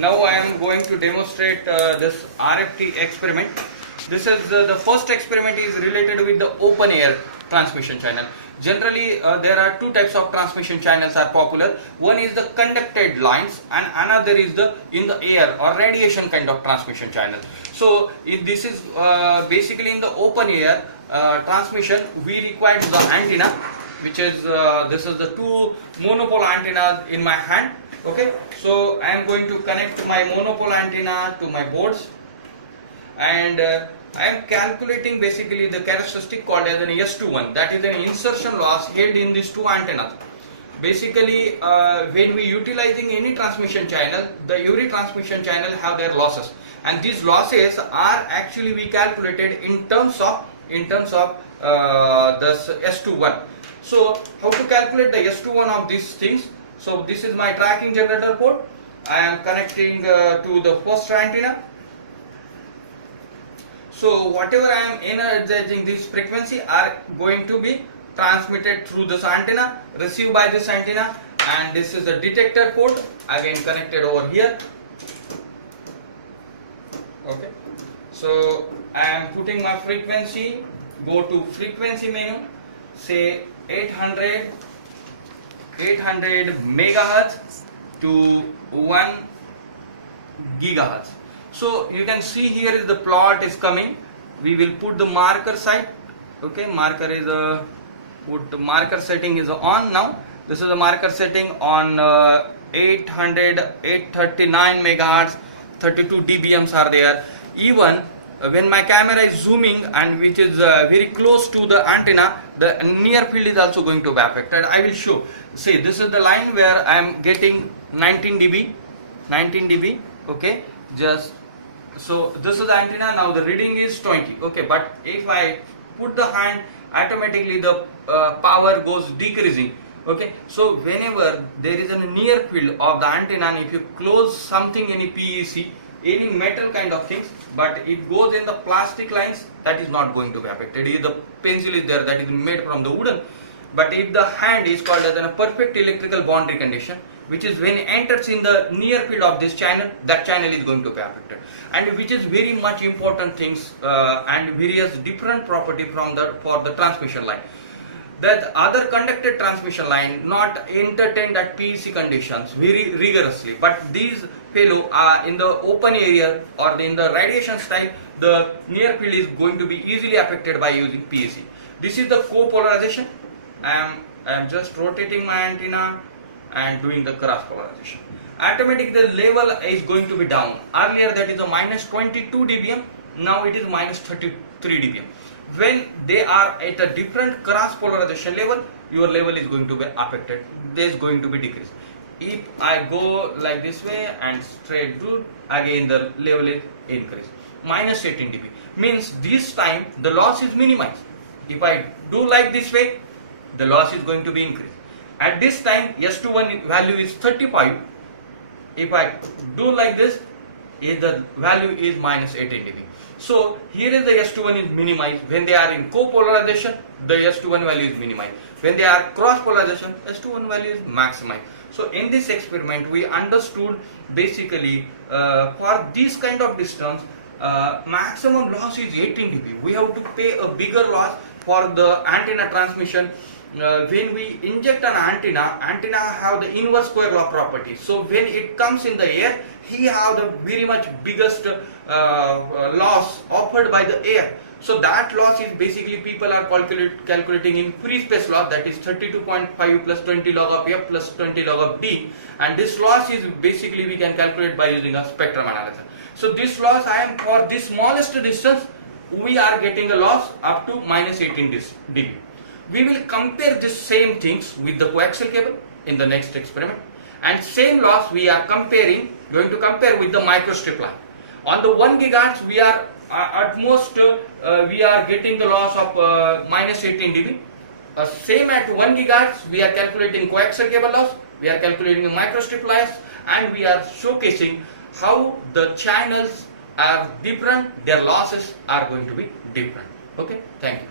Now I am going to demonstrate this RFT experiment. This is the first experiment is related with the open air transmission channel. Generally there are two types of transmission channels are popular. One is the conducted lines and another is the in the air or radiation kind of transmission channel. So if this is basically in the open air transmission, we require the antenna, which is this is the two monopole antennas in my hand. Okay, so I am going to connect my monopole antenna to my boards, and I am calculating basically the characteristic called as an S21, that is an insertion loss held in these two antennas. Basically when we utilizing any transmission channel, the every transmission channel have their losses, and these losses are actually we calculated in terms of this S21. So how to calculate the S21 of these things? So this is my tracking generator port. I am connecting to the first antenna. So whatever I am energizing this frequency are going to be transmitted through this antenna, received by this antenna, and this is the detector port again connected over here. Okay, so I am putting my frequency, go to frequency menu, say 800 megahertz to 1 gigahertz. So you can see here is the plot is coming. We will put the marker site. Okay, marker is marker setting is on now. This is the marker setting on 839 megahertz, 32 dBms are there. Even when my camera is zooming and which is very close to the antenna, the near field is also going to be affected. I will show. See, this is the line where I am getting 19 dB. Okay, just so this is the antenna. Now the reading is 20. Okay, but if I put the hand, automatically the power goes decreasing. Okay, so whenever there is a near field of the antenna, and if you close something, any PEC, any metal kind of things, but it goes in the plastic lines, that is not going to be affected. If the pencil is there, that is made from the wooden. But if the hand is called as a perfect electrical boundary condition, which is when it enters in the near field of this channel, that channel is going to be affected, and which is very much important things and various different property from for the transmission line. That other conducted transmission line not entertain that PEC conditions very rigorously, but these fellow are in the open area or in the radiation type, the near field is going to be easily affected by using PEC. This is the co-polarization. I am just rotating my antenna and doing the cross polarization. Automatically the level is going to be down. Earlier that is a minus 22 dBm, now it is minus 33 dBm. When they are at a different cross polarization level, your level is going to be affected. There is going to be decrease. If I go like this way and straight through, again the level is increased. Minus 18 dB means this time the loss is minimized. If I do like this way, the loss is going to be increased. At this time S21 value is 35. If I do like this, the value is minus 18 dB. So here is the S21 is minimized. When they are in co-polarization, the S21 value is minimized. When they are cross-polarization, S21 value is maximized. So in this experiment, we understood basically for this kind of distance, maximum loss is 18 dB. We have to pay a bigger loss for the antenna transmission. When we inject an antenna have the inverse square law property. So when it comes in the air, he have the very much biggest loss offered by the air. So that loss is basically people are calculating in free space loss, that is 32.5 plus 20 log of F plus 20 log of D, and this loss is basically we can calculate by using a spectrum analyzer. So this loss I am for this smallest distance we are getting a loss up to minus 18 dB. We will compare this same things with the coaxial cable in the next experiment, and same loss we are going to compare with the microstrip line. On the 1 gigahertz we are at most we are getting the loss of minus 18 dB. Same at 1 gigahertz we are calculating coaxial cable loss, we are calculating microstrip loss, and we are showcasing how the channels are different, their losses are going to be different. Okay, thank you.